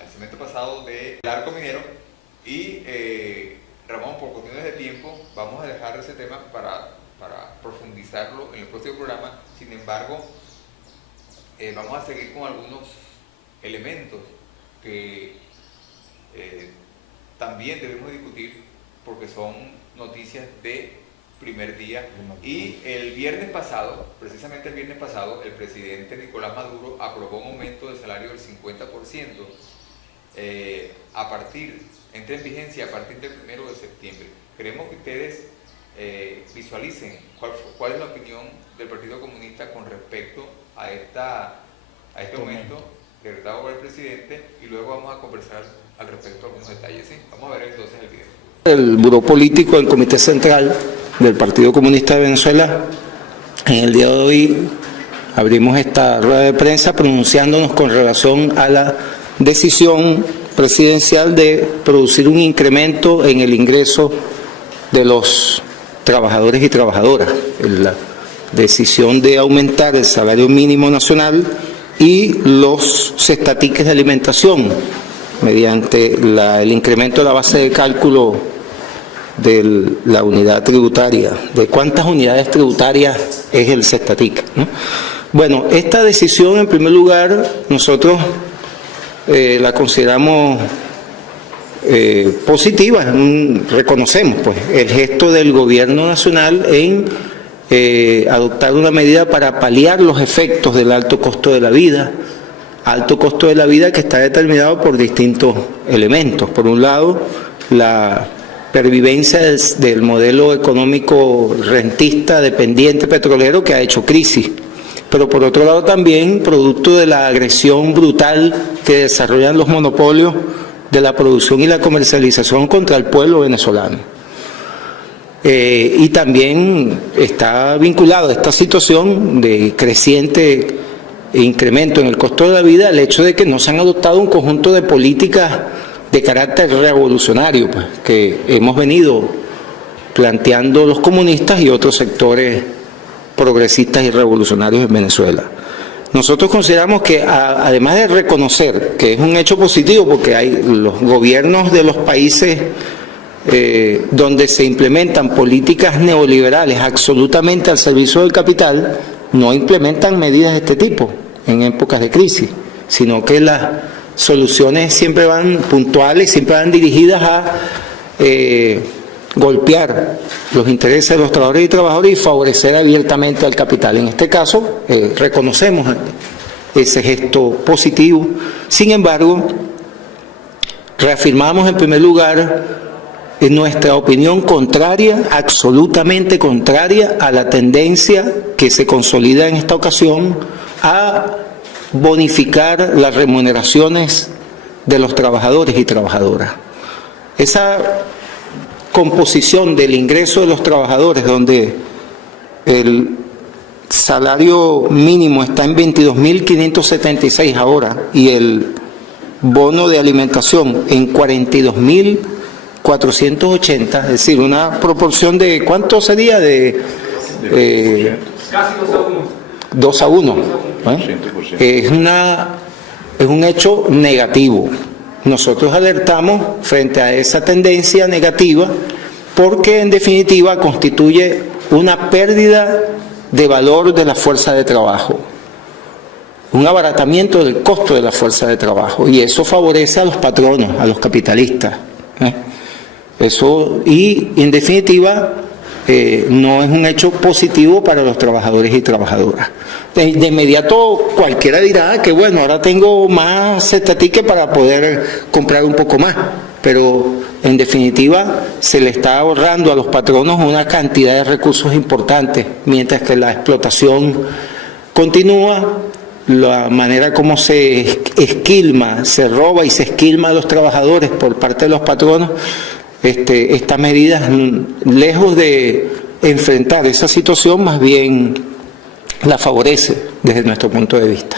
el semestre pasado del arco minero y Ramón, por cuestiones de tiempo, vamos a dejar ese tema para profundizarlo en el próximo programa. Sin embargo, vamos a seguir con algunos elementos que también debemos discutir porque son noticias de primer día. Y el viernes pasado, precisamente el viernes pasado, el presidente Nicolás Maduro aprobó un aumento del salario del 50%, entra en vigencia a partir del 1 de septiembre. Queremos que ustedes visualicen cuál es la opinión del Partido Comunista con respecto a este aumento decretado por el presidente, y luego vamos a conversar al respecto algunos detalles. ¿Sí? Vamos a ver entonces el video. El Buró Político del Comité Central del Partido Comunista de Venezuela, en el día de hoy abrimos esta rueda de prensa pronunciándonos con relación a la decisión presidencial de producir un incremento en el ingreso de los trabajadores y trabajadoras, la decisión de aumentar el salario mínimo nacional y los cestatiques de alimentación mediante el incremento de la base de cálculo de la unidad tributaria, de cuántas unidades tributarias es el cestatique, ¿no? Bueno, esta decisión, en primer lugar, nosotros la consideramos positiva. Reconocemos pues el gesto del gobierno nacional en adoptar una medida para paliar los efectos del alto costo de la vida que está determinado por distintos elementos. Por un lado, la pervivencia del modelo económico rentista dependiente petrolero que ha hecho crisis, pero por otro lado también producto de la agresión brutal que desarrollan los monopolios de la producción y la comercialización contra el pueblo venezolano. Y también está vinculado a esta situación de creciente incremento en el costo de la vida el hecho de que no se han adoptado un conjunto de políticas de carácter revolucionario, pues, que hemos venido planteando los comunistas y otros sectores progresistas y revolucionarios en Venezuela. Nosotros consideramos que, además de reconocer que es un hecho positivo, porque hay los gobiernos de los países donde se implementan políticas neoliberales absolutamente al servicio del capital, no implementan medidas de este tipo en épocas de crisis, sino que las soluciones siempre van puntuales, siempre van dirigidas a golpear los intereses de los trabajadores y trabajadoras y favorecer abiertamente al capital. En este caso, reconocemos ese gesto positivo. Sin embargo, reafirmamos en primer lugar nuestra opinión contraria, absolutamente contraria a la tendencia que se consolida en esta ocasión a bonificar las remuneraciones de los trabajadores y trabajadoras. Esa composición del ingreso de los trabajadores, donde el salario mínimo está en 22.576 ahora y el bono de alimentación en 42.480, es decir, una proporción de, ¿cuánto sería? De casi 2 a 1. Es un hecho negativo. Nosotros alertamos frente a esa tendencia negativa porque en definitiva constituye una pérdida de valor de la fuerza de trabajo, un abaratamiento del costo de la fuerza de trabajo, y eso favorece a los patronos, a los capitalistas. Eso, y en definitiva no es un hecho positivo para los trabajadores y trabajadoras. De inmediato cualquiera dirá que bueno, ahora tengo más cestatique para poder comprar un poco más, pero en definitiva se le está ahorrando a los patronos una cantidad de recursos importantes, mientras que la explotación continúa. La manera como se esquilma, se roba y se esquilma a los trabajadores por parte de los patronos, estas medidas, lejos de enfrentar esa situación, más bien la favorece desde nuestro punto de vista.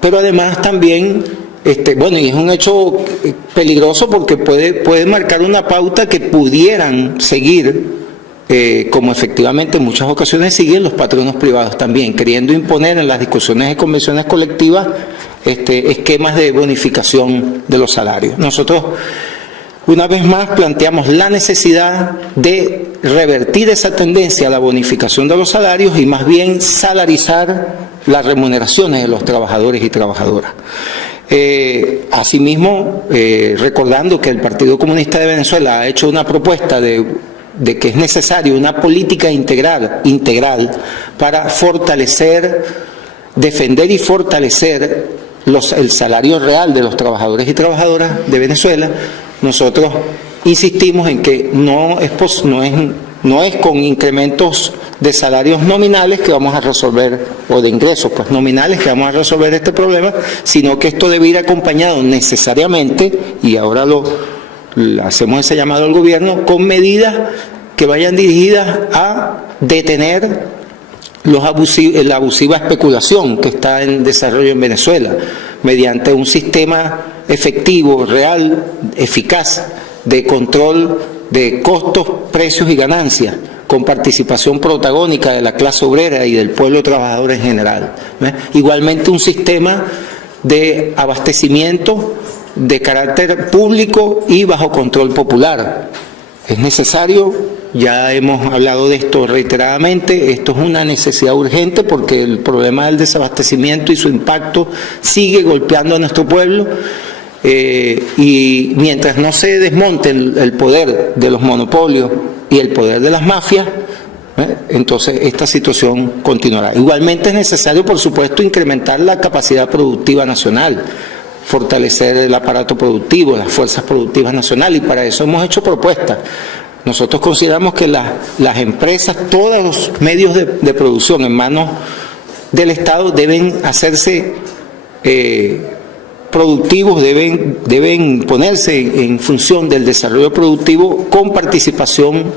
Pero además también, bueno, y es un hecho peligroso porque puede marcar una pauta que pudieran seguir, como efectivamente en muchas ocasiones siguen los patronos privados también, queriendo imponer en las discusiones de convenciones colectivas esquemas de bonificación de los salarios. Nosotros, una vez más, planteamos la necesidad de revertir esa tendencia a la bonificación de los salarios y más bien salarizar las remuneraciones de los trabajadores y trabajadoras. Asimismo, recordando que el Partido Comunista de Venezuela ha hecho una propuesta de que es necesaria una política integral para fortalecer, defender y fortalecer el salario real de los trabajadores y trabajadoras de Venezuela. Nosotros insistimos en que no es con incrementos de salarios nominales que vamos a resolver, o de ingresos pues nominales que vamos a resolver este problema, sino que esto debe ir acompañado necesariamente, y ahora hacemos ese llamado al gobierno, con medidas que vayan dirigidas a detener la abusiva especulación que está en desarrollo en Venezuela, mediante un sistema efectivo, real, eficaz, de control de costos, precios y ganancias, con participación protagónica de la clase obrera y del pueblo trabajador en general. Igualmente un sistema de abastecimiento de carácter público y bajo control popular. Es necesario, ya hemos hablado de esto reiteradamente, esto es una necesidad urgente porque el problema del desabastecimiento y su impacto sigue golpeando a nuestro pueblo. Y mientras no se desmonte el poder de los monopolios y el poder de las mafias, entonces esta situación continuará. Igualmente es necesario, por supuesto, incrementar la capacidad productiva nacional, fortalecer el aparato productivo, las fuerzas productivas nacionales, y para eso hemos hecho propuestas. Nosotros consideramos que las empresas, todos los medios de producción en manos del Estado deben hacerse productivos, deben ponerse en función del desarrollo productivo con participación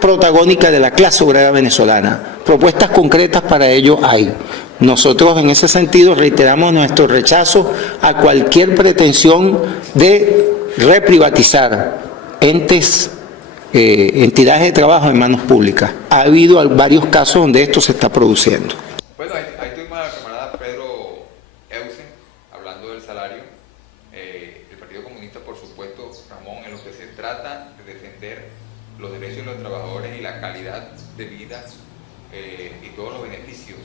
protagónica de la clase obrera venezolana. Propuestas concretas para ello hay. Nosotros en ese sentido reiteramos nuestro rechazo a cualquier pretensión de reprivatizar entidades de trabajo en manos públicas. Ha habido varios casos donde esto se está produciendo. Bueno, ahí tuvimos a la camarada Pedro Eusen hablando del salario. El Partido Comunista, por supuesto, Ramón, en lo que se trata de defender los derechos de los trabajadores y la calidad de vida y todos los beneficios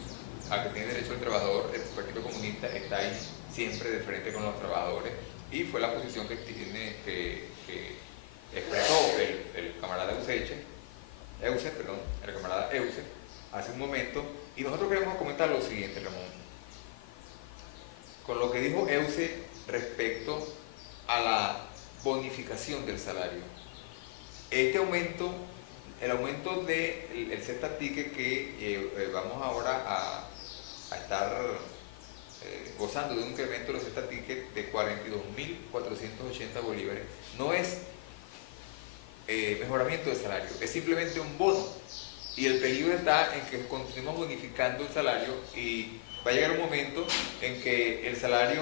a que tiene derecho el trabajador, el Partido Comunista está ahí siempre de frente con los trabajadores, y fue la posición que expresó el camarada Eusen hace un momento, y nosotros queremos comentar lo siguiente, Ramón, con lo que dijo Eusen respecto a la bonificación del salario. Este aumento, el aumento del cesta ticket que vamos ahora a estar gozando de un incremento de los cesta ticket de 42.480 bolívares, no es mejoramiento de salario, es simplemente un bono, y el peligro está en que continuemos bonificando el salario y va a llegar un momento en que el salario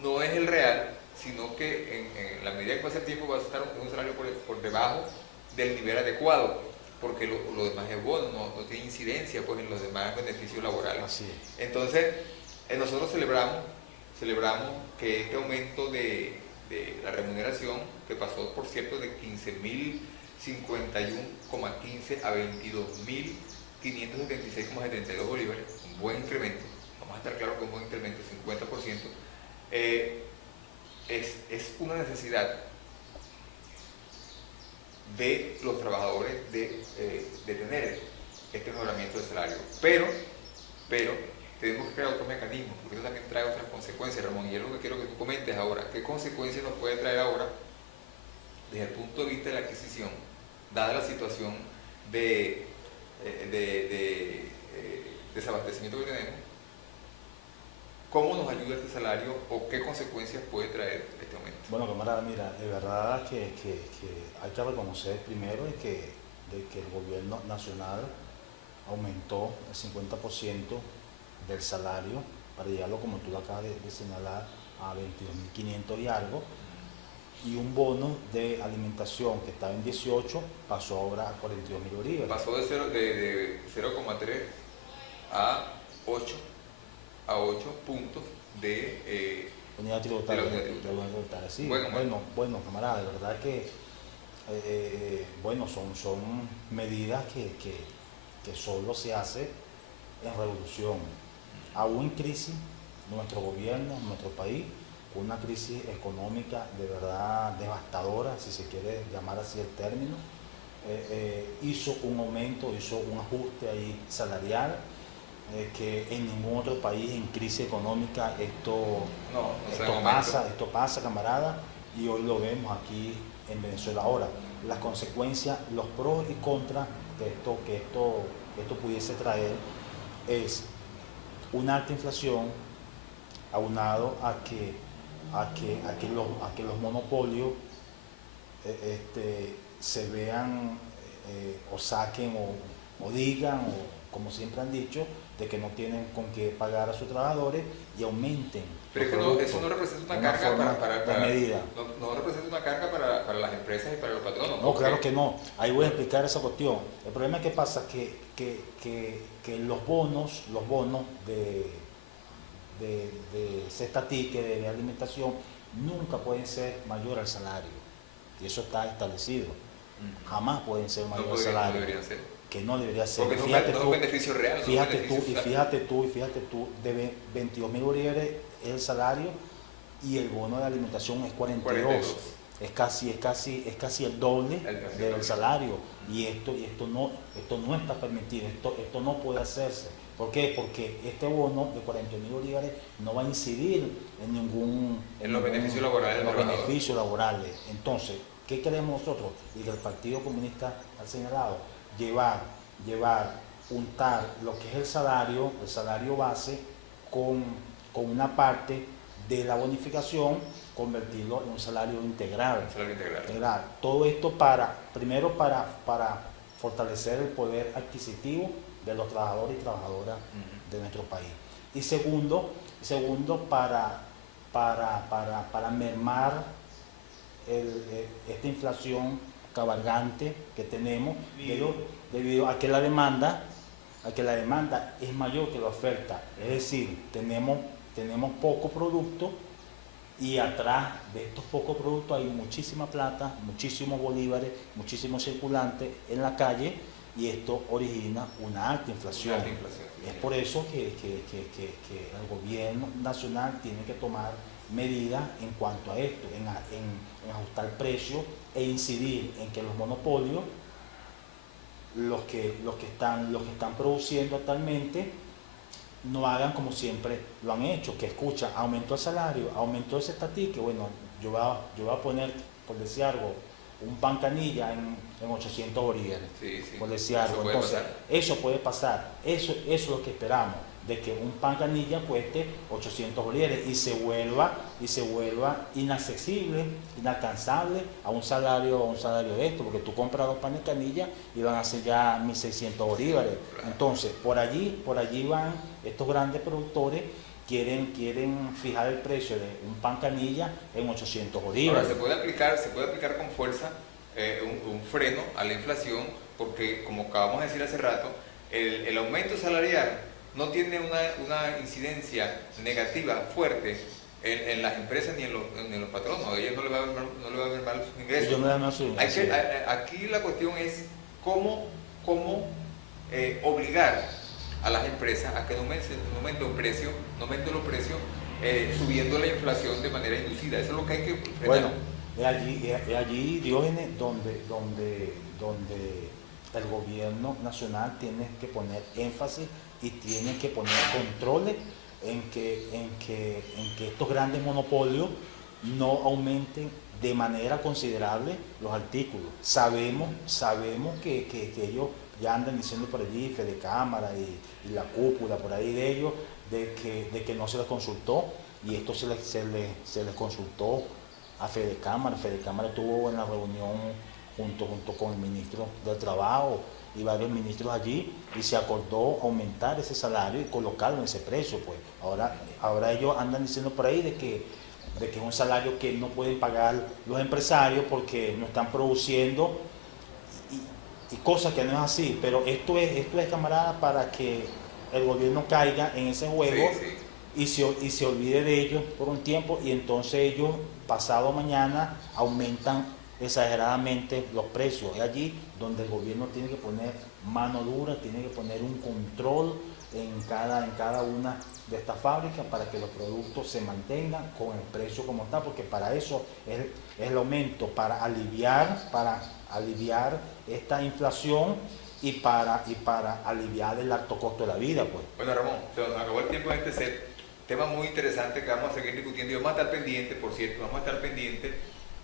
no es el real, sino que en la medida que pasa el tiempo va a estar un salario por debajo del nivel adecuado, porque lo demás es bono, no tiene incidencia pues en los demás beneficios laborales. Así es. Entonces nosotros celebramos que este aumento de la remuneración, que pasó por cierto de 15.051,15 a 22.576,72 bolívares, un buen incremento, vamos a estar claros que un buen incremento, 50%, es una necesidad de los trabajadores de tener este mejoramiento de salario, pero tenemos que crear otros mecanismos, porque eso también trae otras consecuencias, Ramón, y es lo que quiero que tú comentes ahora. ¿Qué consecuencias nos puede traer ahora desde el punto de vista de la adquisición, dada la situación de desabastecimiento que tenemos? ¿Cómo nos ayuda este salario o qué consecuencias puede traer este aumento? Bueno, camarada, mira, de verdad que hay que reconocer primero de que el gobierno nacional aumentó el 50% del salario para llegarlo, como tú lo acabas de señalar, a 22.500 y algo, y un bono de alimentación que estaba en 18 pasó ahora a 42.000 bolívares. Pasó de 0,3 a 8. a 8 puntos de unidad tributaria. de la unidad tributaria. Sí, Bueno, bueno, camarada, de verdad que bueno, son medidas que solo se hace en revolución. Aún en crisis, nuestro gobierno, nuestro país, una crisis económica de verdad devastadora, si se quiere llamar así el término, hizo un aumento, hizo un ajuste ahí salarial, que en ningún otro país en crisis económica esto pasa, camarada, y hoy lo vemos aquí en Venezuela. Ahora, las consecuencias, los pros y contras de esto pudiese traer es una alta inflación aunado a que los monopolios se vean o saquen o digan, o como siempre han dicho, de que no tienen con qué pagar a sus trabajadores y aumenten. Pero es que eso no representa una carga no representa una carga para las empresas y para los patronos. No, claro que no. Ahí voy a explicar esa cuestión. El problema es que pasa que los bonos de cesta ticket, de alimentación, nunca pueden ser mayor al salario. Y eso está establecido. Jamás pueden ser mayor al salario. No deberían ser. Que no debería ser. Porque no es un beneficio real. Fíjate tú, de 22.000 bolívares es el salario y el bono de alimentación es 42. Es casi el doble del salario. Y esto no está permitido, esto no puede hacerse. ¿Por qué? Porque este bono de 40.000 bolívares no va a incidir en los beneficios laborales. Entonces, ¿qué queremos nosotros? Y el Partido Comunista ha señalado, untar lo que es el salario base con una parte de la bonificación, convertirlo en un salario integral. Todo esto primero para fortalecer el poder adquisitivo de los trabajadores y trabajadoras de nuestro país. Y segundo para mermar esta inflación cabalgante que tenemos debido a que la demanda es mayor que la oferta. Es decir, tenemos poco producto y atrás de estos pocos productos hay muchísima plata, muchísimos bolívares, muchísimos circulantes en la calle, y esto origina una alta inflación. Es por eso que el gobierno nacional tiene que tomar medidas en cuanto a esto, en ajustar precios e incidir en que los monopolios, los que están produciendo actualmente, no hagan como siempre lo han hecho, que escuchan, aumentó el salario, aumentó ese estatique, bueno, yo voy a poner, por decir algo, un pan canilla en 800 bolívares, por decir algo. Entonces, eso puede pasar, eso es lo que esperamos, de que un pan canilla cueste 800 bolívares y se vuelva inaccesible, inalcanzable a un salario de esto, porque tú compras 2 panes canilla y van a ser ya 1.600 bolívares. Entonces, por allí van estos grandes productores, quieren fijar el precio de un pan canilla en 800 bolívares. Ahora, se puede aplicar con fuerza un freno a la inflación, porque como acabamos de decir hace rato, el aumento salarial no tiene una incidencia negativa fuerte en las empresas ni en los patronos. A ellos no les va a ver mal sus ingresos. Aquí la cuestión es cómo obligar a las empresas a que no aumenten los precios, subiendo la inflación de manera inducida. Eso es lo que hay que frenar. Bueno, es allí, Diógenes, donde el gobierno nacional tiene que poner énfasis y tiene que poner controles en que estos grandes monopolios no aumenten de manera considerable los artículos. Sabemos que ellos ya andan diciendo por allí, Fedecámara y la cúpula por ahí de ellos, de que no se les consultó, y esto se les consultó a Fedecámara. Fedecámara estuvo en la reunión junto con el ministro del Trabajo y varios ministros allí, y se acordó aumentar ese salario y colocarlo en ese precio. Pues ahora ellos andan diciendo por ahí de que es un salario que no pueden pagar los empresarios porque no están produciendo y cosas que no es así. Pero esto es, camarada, para que el gobierno caiga en ese juego y se olvide de ellos por un tiempo, y entonces ellos pasado mañana aumentan exageradamente los precios. Es allí donde el gobierno tiene que poner mano dura, tiene que poner un control en cada una de estas fábricas para que los productos se mantengan con el precio como está, porque para eso es el aumento, para aliviar esta inflación y para aliviar el alto costo de la vida, pues. Bueno, Ramón, se nos acabó el tiempo en este set. Tema muy interesante que vamos a seguir discutiendo y vamos a estar pendientes, por cierto, vamos a estar pendientes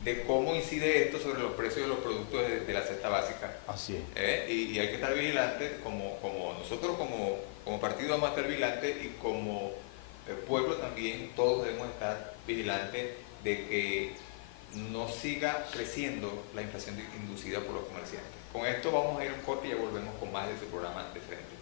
de cómo incide esto sobre los precios de los productos de la cesta básica. Así es. Y hay que estar vigilantes, como nosotros como partido vamos a estar vigilantes, y como pueblo también todos debemos estar vigilantes de que no siga creciendo la inflación inducida por los comerciantes. Con esto vamos a ir a un corte y ya volvemos con más de este programa de frente.